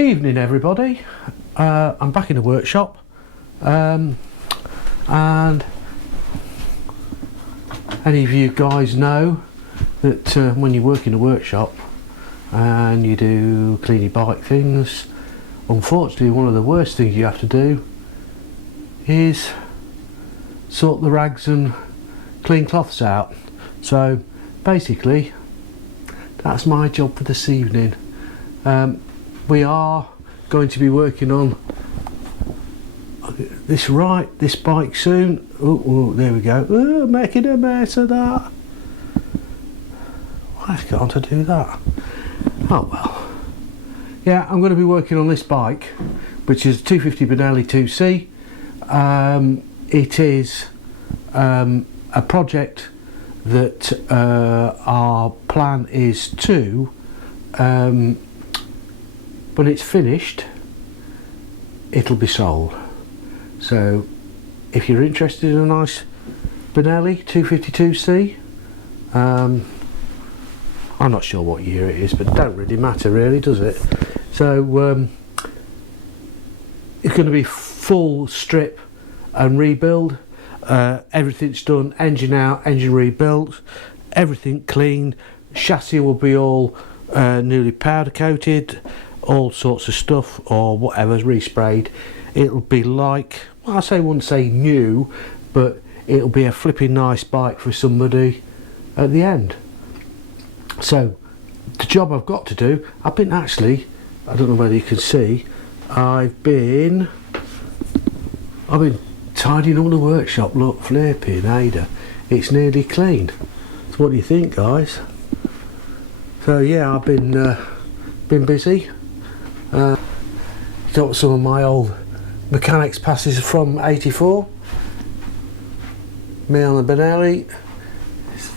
Evening everybody, I'm back in the workshop, and any of you guys know that when you work in a workshop and you do clean your bike things, unfortunately one of the worst things you have to do is sort the rags and clean cloths out. So basically that's my job for this evening. We are going to be working on this bike soon. Oh, there we go. Oh, making a mess of that. Why can't I do that? Oh well. Yeah, I'm going to be working on this bike, which is 250 Benelli 2C. It is a project that our plan is to when it's finished, it'll be sold. So if you're interested in a nice Benelli 252C, I'm not sure what year it is, but it don't really matter really, does it? So it's going to be full strip and rebuild. Everything's done, engine out, engine rebuilt, everything cleaned. Chassis will be all newly powder coated, all sorts of stuff or whatever's resprayed. It'll be like, well, I wouldn't say new, but it'll be a flipping nice bike for somebody at the end. So the job I've got to do, I've been actually, I don't know whether you can see, I've been tidying up the workshop. Look, flipping Ada, it's nearly clean. So what do you think, guys? So yeah, I've been busy. Got some of my old mechanics passes from '84. Me on the Benelli. It's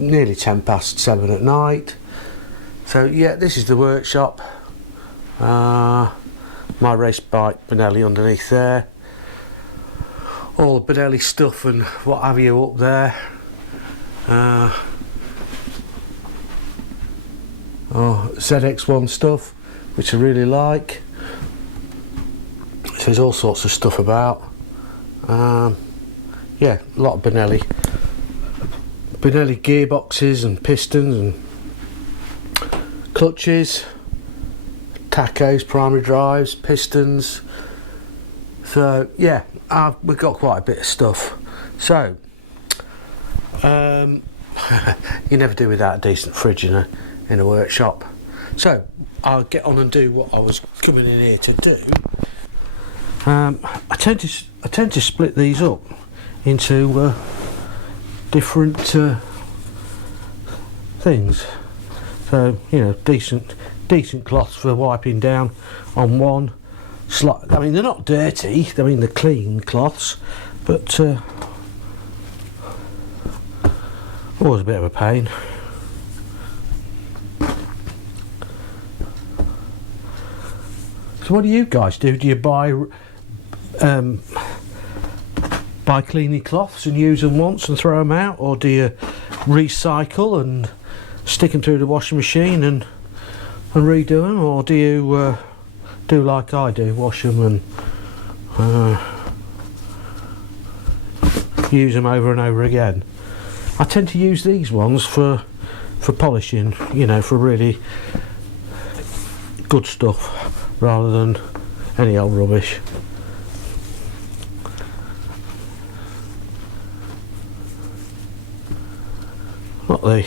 nearly 7:10 at night. So yeah, this is the workshop. My race bike Benelli underneath there. All the Benelli stuff and what have you up there. ZX1 stuff, which I really like. So there's all sorts of stuff about. Yeah, a lot of Benelli gearboxes and pistons and clutches, tachos, primary drives, pistons. So yeah, we've got quite a bit of stuff. So you never do without a decent fridge in a workshop. So I'll get on and do what I was coming in here to do. I tend to split these up into different things. So you know, decent cloths for wiping down on one. I mean, they're not dirty. I mean, they're clean cloths, but always a bit of a pain. So what do you guys do? Do you buy cleaning cloths and use them once and throw them out, or do you recycle and stick them through the washing machine and redo them, or do you do like I do, wash them and use them over and over again? I tend to use these ones for polishing, you know, for really good stuff rather than any old rubbish. Not the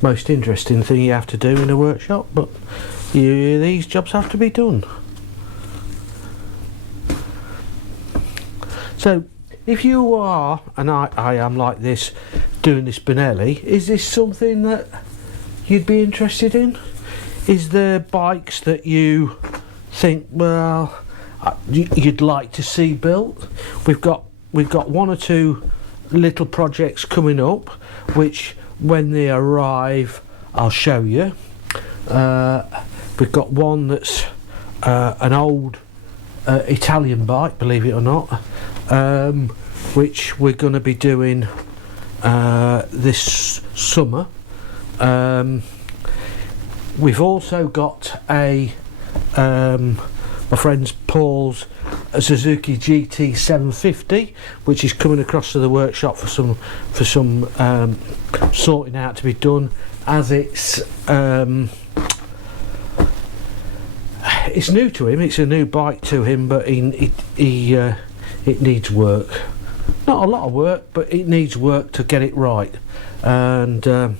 most interesting thing you have to do in a workshop, but these jobs have to be done. So if you are, and I am like this, doing this Benelli, is this something that you'd be interested in? Is there bikes that you think, well, you'd like to see built? We've got one or two little projects coming up, which when they arrive I'll show you. We've got one that's an old Italian bike, believe it or not, which we're going to be doing this summer. We've also got a my friend Paul's Suzuki GT 750, which is coming across to the workshop for some sorting out to be done, as it's new to him. It's a new bike to him, but it needs work. Not a lot of work, but it needs work to get it right, and the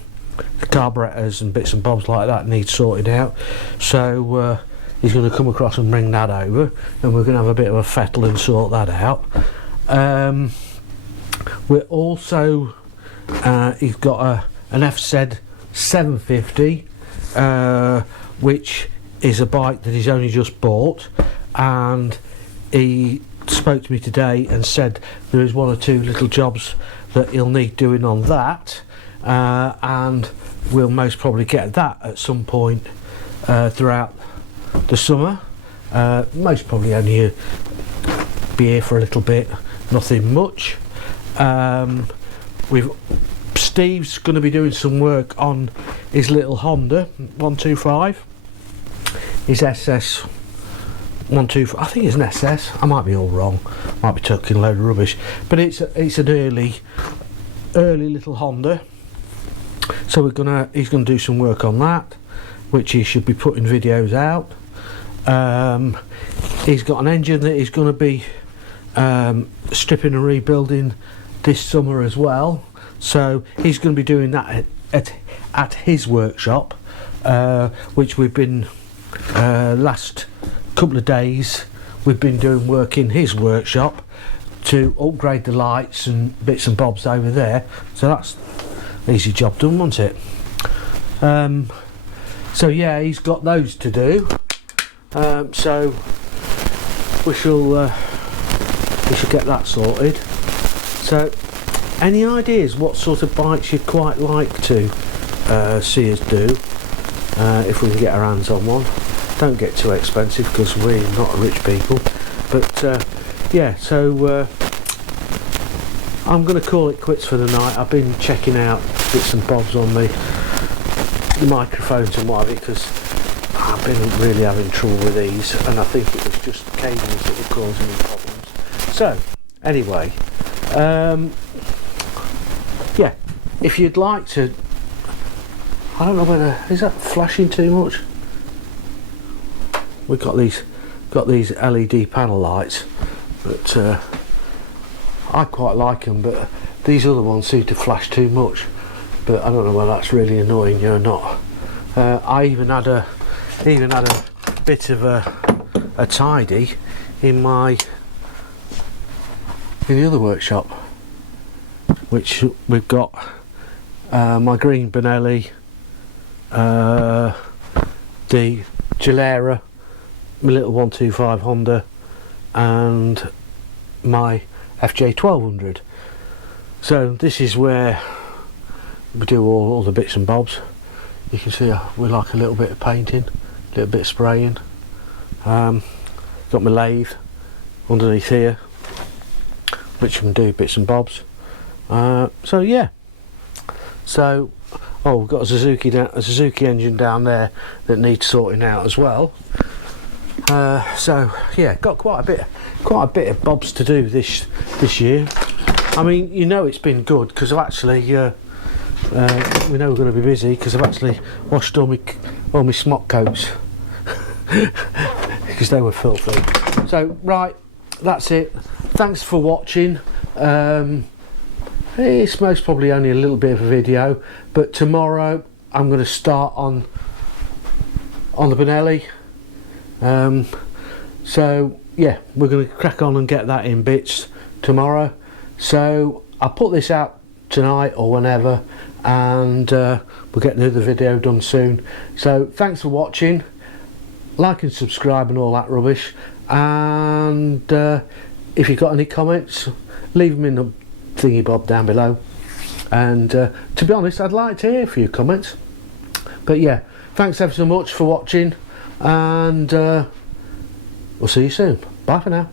carburetors and bits and bobs like that need sorting out. So he's going to come across and bring that over, and we're going to have a bit of a fettle and sort that out. We're also he's got an FZ 750, which is a bike that he's only just bought, and he spoke to me today and said there is 1 or 2 little jobs that he'll need doing on that, and we'll most probably get that at some point throughout the summer. Most probably only be here for a little bit, nothing much. Steve's going to be doing some work on his little Honda 125, his SS 125. I think it's an SS. I might be all wrong. Might be talking a load of rubbish, but it's an early little Honda. So he's gonna do some work on that, which he should be putting videos out. He's got an engine that he's going to be stripping and rebuilding this summer as well. So he's going to be doing that at his workshop, which we've been last couple of days we've been doing work in his workshop to upgrade the lights and bits and bobs over there. So that's an easy job done, wasn't it? So yeah, he's got those to do. So we shall get that sorted. So any ideas what sort of bikes you'd quite like to see us do, if we can get our hands on one? Don't get too expensive, because we're not rich people. But yeah, so I'm going to call it quits for the night. I've been checking out bits and bobs on the microphones and what have you, because I've been really having trouble with these, and I think it was just cables that were causing me problems. So anyway, yeah, if you'd like to, I don't know whether, is that flashing too much? We've got these LED panel lights, but I quite like them, but these other ones seem to flash too much. But I don't know whether that's really annoying you or not. I even had a bit of a tidy in the other workshop, which we've got my green Benelli, the Gilera, my little 125 Honda, and my FJ 1200. So this is where we do all the bits and bobs. You can see we like a little bit of painting, a little bit of spraying. Got my lathe underneath here, which can do bits and bobs. So yeah. So we've got a Suzuki engine down there that needs sorting out as well. So yeah, got quite a bit of bobs to do this year. I mean, you know, it's been good because I've actually we know we're going to be busy because I've actually washed all my smock coats because they were filthy. So right, that's it. Thanks for watching. It's most probably only a little bit of a video, but tomorrow I'm going to start on the Benelli. So yeah, we're going to crack on and get that in bits tomorrow. So I'll put this out tonight or whenever, and we'll get another video done soon. So thanks for watching, like and subscribe and all that rubbish, and if you've got any comments, leave them in the thingy bob down below, and to be honest, I'd like to hear a few comments. But yeah, thanks ever so much for watching, and we'll see you soon. Bye for now.